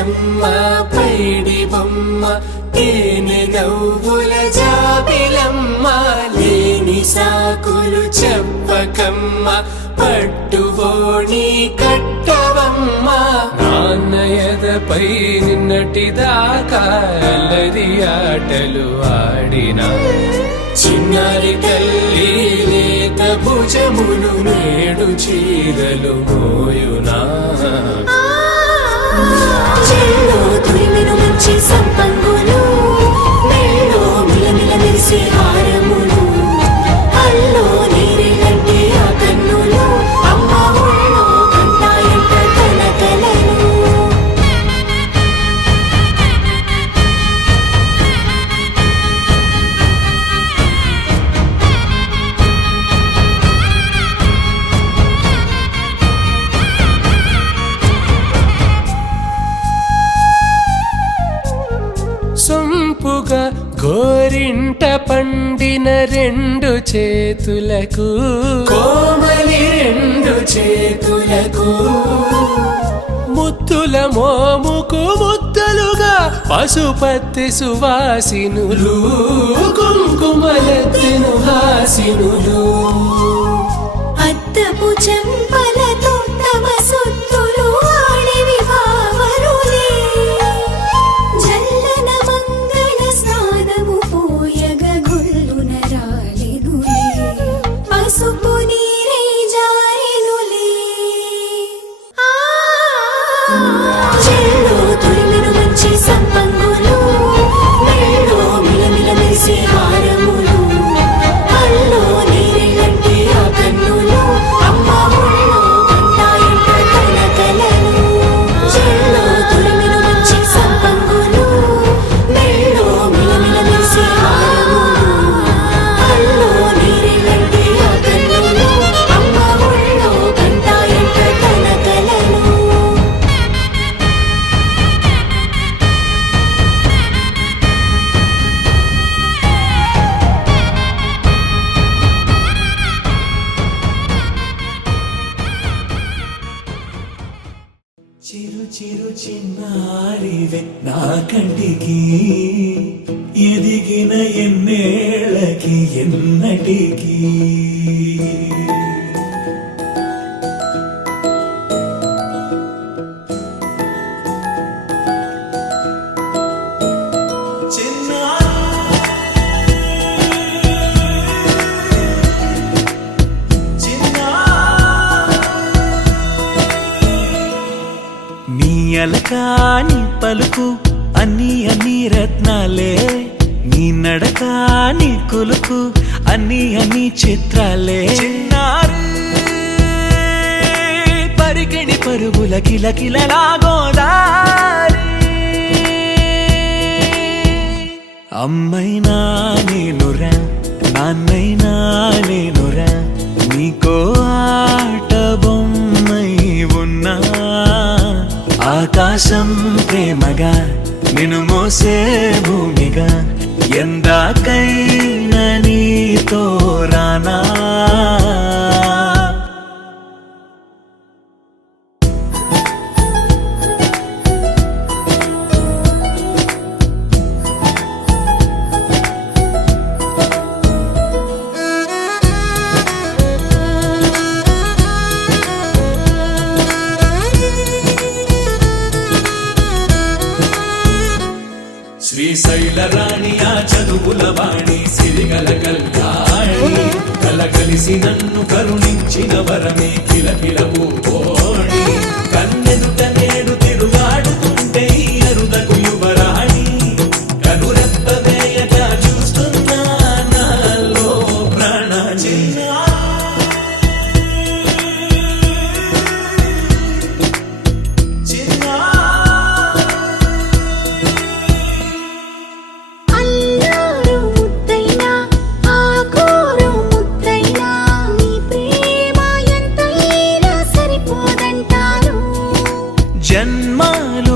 బుగ్గలమ్మ పైడి బొమ్మ తేనె నవ్వుల జాబిలమ్మ లేని సాకులు చెప్పకమ్మ పట్టువోణి కట్టవమ్మ నాన్నయదపై నిన్నటిదాకా అల్లరి ఆటలు ఆడినా చిన్నారి తల్లి లేత భుజములు నేడు చీరలు మోయునా చెల్లో తురిమిన మంచి సంపంగులు మెల్లో మిలమిల మెరిసే హారములు అల్లో నీరేలంటే ఆ కన్నులు అమ్మ ఒళ్ళో కంటాయంట తన కలలు సొంపుగా గోరింట పండిన రెండు చేతులకు కోమలి రెండు చేతులకు ముత్తుల మోముకు ముద్దలుగా పశుపతి సువాసినులు కుంకుమలెత్తెను హాసినులు అద్దపు చెంపలతో తమ సొత్తులు ఆడివి భావరులే జల్లన మంగళ స్నానము పోయగ గొల్లున రాలెనులే పసుపు నీరే జారెనులే చెల్లో తురిమిన మంచి సంపంగులు మెల్లో మిలమిల మెరిసే హారములు అల్లో నీరేలంటే ఆ కన్నులు అమ్మ ఒళ్ళో కంటాయంట తన కలలు చెల్లో తురిమిన మంచి సంపంగులు మెల్లో మిలమిల మెరిసే హారములు అల్లో నీరేలంటే ఆ కన్నులు అమ్మ ఒళ్ళో కంటాయంట తన కలలు చిరు చిరు చిన్నారివే నా కంటికి ఎదిగిన ఎన్నేళ్ళకి ఎన్నటికి నీ అలకాని పలుకు అన్ని అన్ని రత్నాలే నీ నడకాని కులుకు అన్ని అన్ని చిత్రాలే చిన్నారు పరికిణి పరుగుల కిలకిలలాగోదారి అమ్మైనా నేనురా నాన్నైనా నేనురా నీకో ఆట బొమ్మై ఉన్నా ఆకాశం ప్రేమగా నిన్ను మోసే భూమిగా ఎందాకైనా నీతో రానా శ్రీశైల రాణి ఆ చదువుల వాణి సిరిగల కళ్యాణి కలగలిసి నన్ను కరుణించిన వరమే కిలకిల పూకోణి కన్నెదుట నేడు తిరుగాడుతుంటే ఈ అరుదకు యువరాణి కనురెప్ప వేయక చూస్తున్నా నాలో ప్రాణ జన్మాల